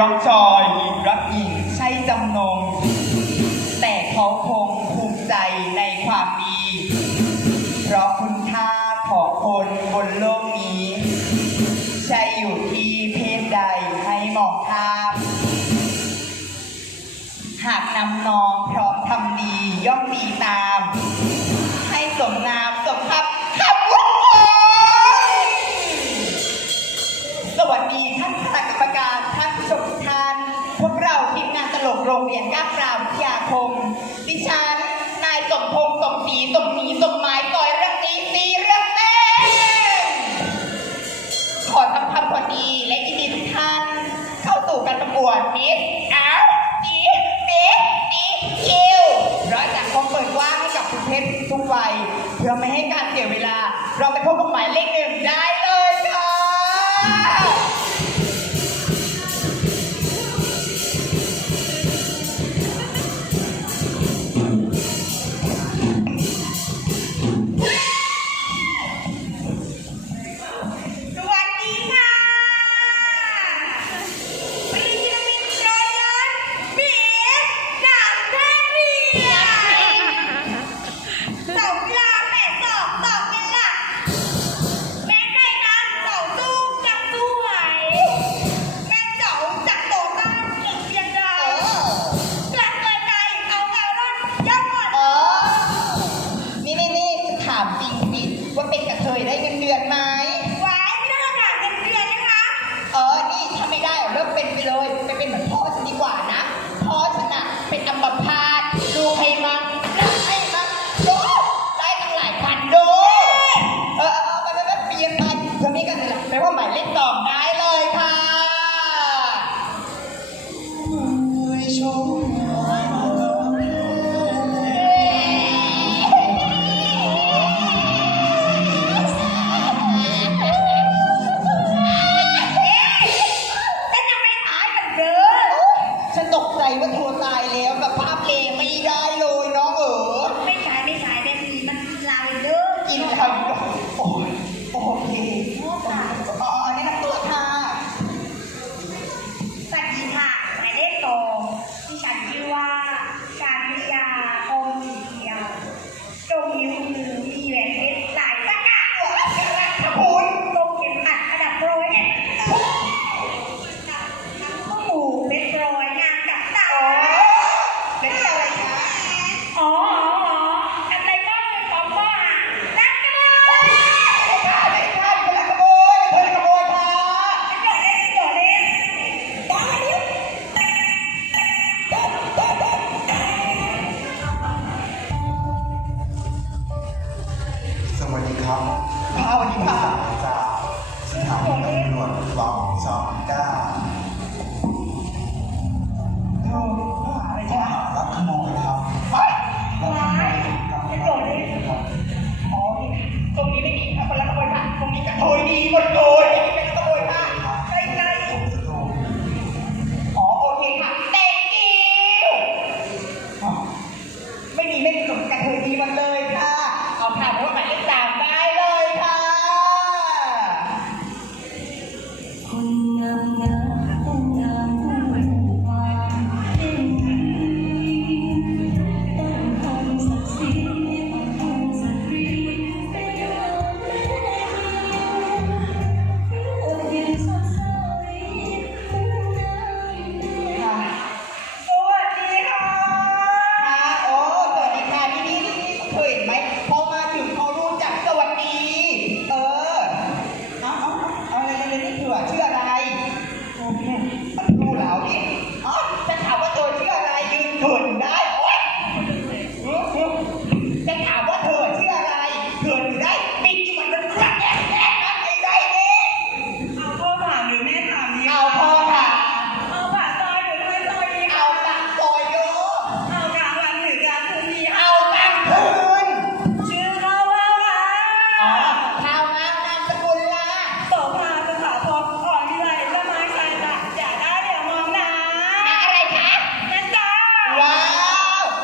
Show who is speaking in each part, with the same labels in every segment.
Speaker 1: ร็
Speaker 2: อก
Speaker 1: จ
Speaker 2: อยรักหญิงใช่จำนง แต่เขาคงภูมิใจในความดี เพราะคุณค่าของคนบนโลกนี้ ใช่อยู่ที่เพศใดให้หมองข้ามหากนำน้องพร้อมทำดีย่อมดีตาม ให้สมนาม นวเพื่อไม่ให้การเสียเวลา เราไปพบกับหมายเลขหนึ่งได้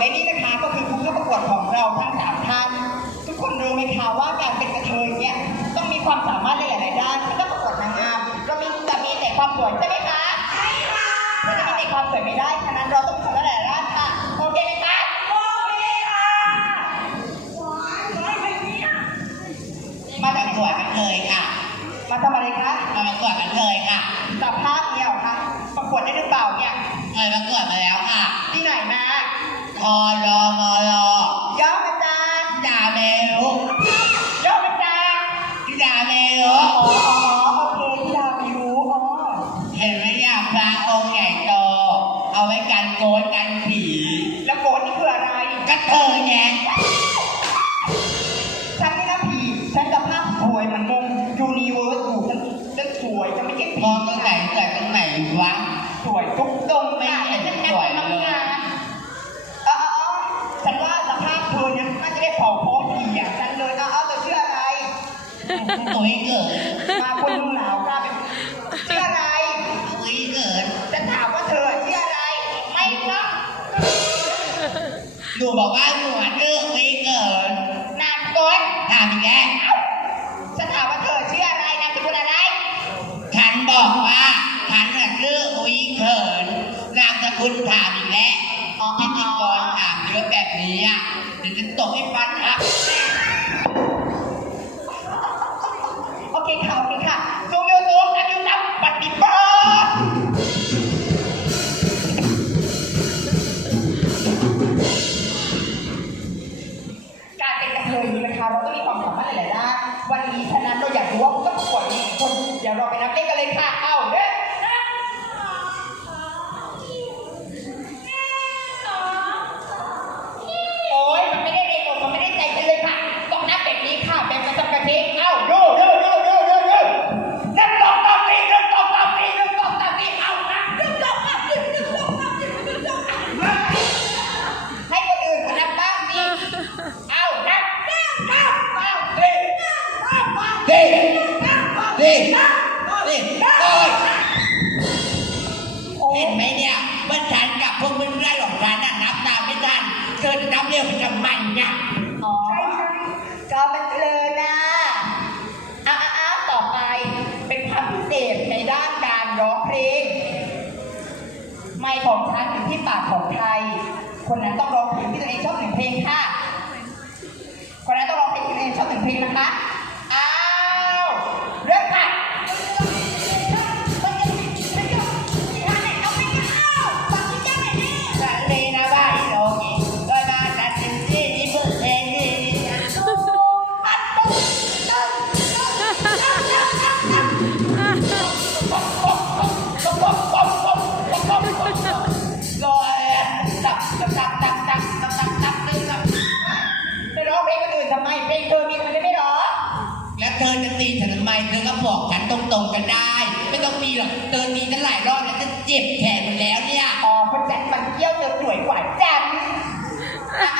Speaker 2: และ
Speaker 3: นี่นะคะก็คือผู้เข้าประกวดของ
Speaker 2: เราทั้ง
Speaker 3: สามท่าน ทุกค
Speaker 2: นรู้ไหมคะว่าการเป็นกระเทยเนี่ยต้อง
Speaker 3: มี
Speaker 2: ควา
Speaker 3: มสามารถในหลาย ๆ ด้านไม่ต้
Speaker 2: องประ
Speaker 3: กวดนา
Speaker 4: งงา
Speaker 2: มเรา
Speaker 4: มี
Speaker 2: แต่มีแต่ค
Speaker 4: วา
Speaker 2: มสวยใช่ไหมคะ
Speaker 3: ใช่ค่ะ
Speaker 2: เราจะมีแต่ความสวยไม่ได้ฉะนั้นเราต้องทำหลายๆด้านค่ะโอเคไหมคะ
Speaker 3: โอเคค่ะ
Speaker 2: มาจาก
Speaker 5: ตัวกันเลยค่ะ
Speaker 2: มาทำอะไรคะ
Speaker 5: มาประกวดกันเลยค่ะ
Speaker 2: สภาพเดียวหรคะประกวดได้หรือเปล่าเนี่ย
Speaker 5: เคยประกวดมาแล้วค่ะ
Speaker 2: ที่ไหนมา
Speaker 5: คอรอมอรอย่
Speaker 2: อมาจาก
Speaker 5: ดาเมลุ
Speaker 2: ย่อมาจาก
Speaker 5: ที่ดาเมลุ
Speaker 2: อ๋ออ๋อโอเคที่ดาวไม่รู้อ๋อ
Speaker 5: เห็นไหมเนี่ยพระองค์ใหญ่โตเอาไว้กันโกนกันผี
Speaker 2: แล้วโกนนี่คืออะไร
Speaker 5: กระเทยไง ตุ้ยเกิด
Speaker 2: มาคนดูหนาวกล้าเป็นชื่ออะไร
Speaker 5: ตุ้ยเกิด
Speaker 2: จะถามว่าเธอชื่ออะไร ไม่ต้อง
Speaker 5: ดูบอกว่าหนวดดื้อตุ้ยเกิด
Speaker 2: นามกน
Speaker 5: ถามอีกแล้ว
Speaker 2: จะถามว่าเธอชื่ออะไรนามสกุลอะไร
Speaker 5: ฉันบอกว่าฉันน่ะชื่ออุ้ยเขินนามสกุลถามอีกแล้วพิธีกรถามเยอะแบบนี้อะเดี๋ยวจะตกให้ฟันหัก
Speaker 2: ไม่ขอ
Speaker 5: งฉัน
Speaker 2: อยู่ที่ปากของใคร คนนั้นต้องร้องเพลงที่ตัวเองชอบหนึ่งเพลงค่ะ คนนั้นต้องร้องเพลงที่ตัวเองชอบหนึ่งเพลงนะคะ
Speaker 5: จะตีฉันทำไมเธอก็บอกฉันตรงๆกันได้ ไม่ต้องมีหรอกเธอตีฉันหลายรอบแล้วจะเจ็บแขนมันแล้วเนี่ย
Speaker 2: อ๋อเพราะจันมันเที่ยวเธอสวยกว่าจันอ่า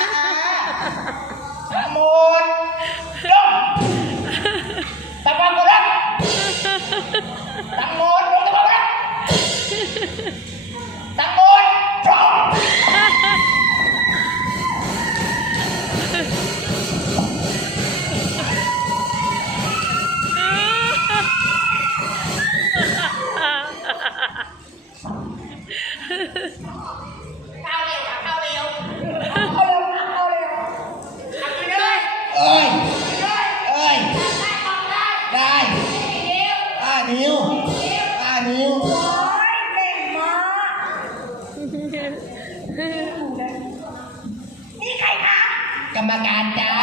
Speaker 2: ทั้งหมดลงตะวัน นิ้วป้า
Speaker 5: นิ้วนี่
Speaker 3: ใครคะ
Speaker 5: กรรมการจ้า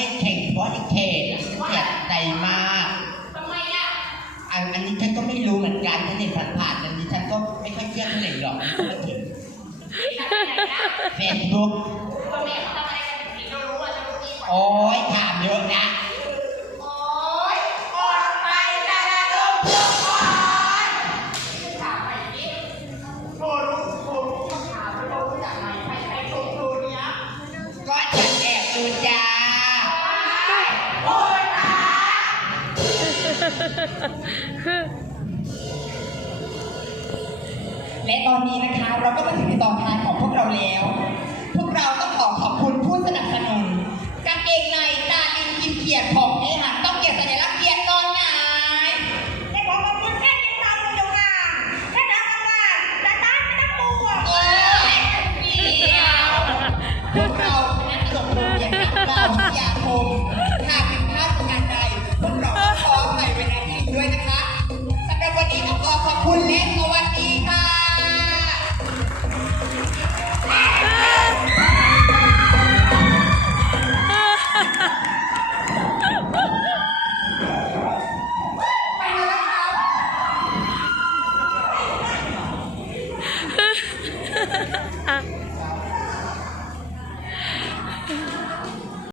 Speaker 3: ให้เข่
Speaker 5: งเพราะอีเขตฉัเจ็บใจมากทำไมอะอันนี้ฉันก็ไม่รู้เหมือนกันฉันเห็นผ่านๆอันนี้ฉันก็ไม่ค่อยเชื่อเท่าไหร่หรอกเฟซบุ๊กโอ้ยถามเยอะนะ
Speaker 2: และตอนนี้นะคะเราก็มาถึงในตอนท้ายของพวกเราแล้ว พวกเราต้องขอขอบคุณผู้สนับสนุนกางเกงในตาลิงกินเกียรติของ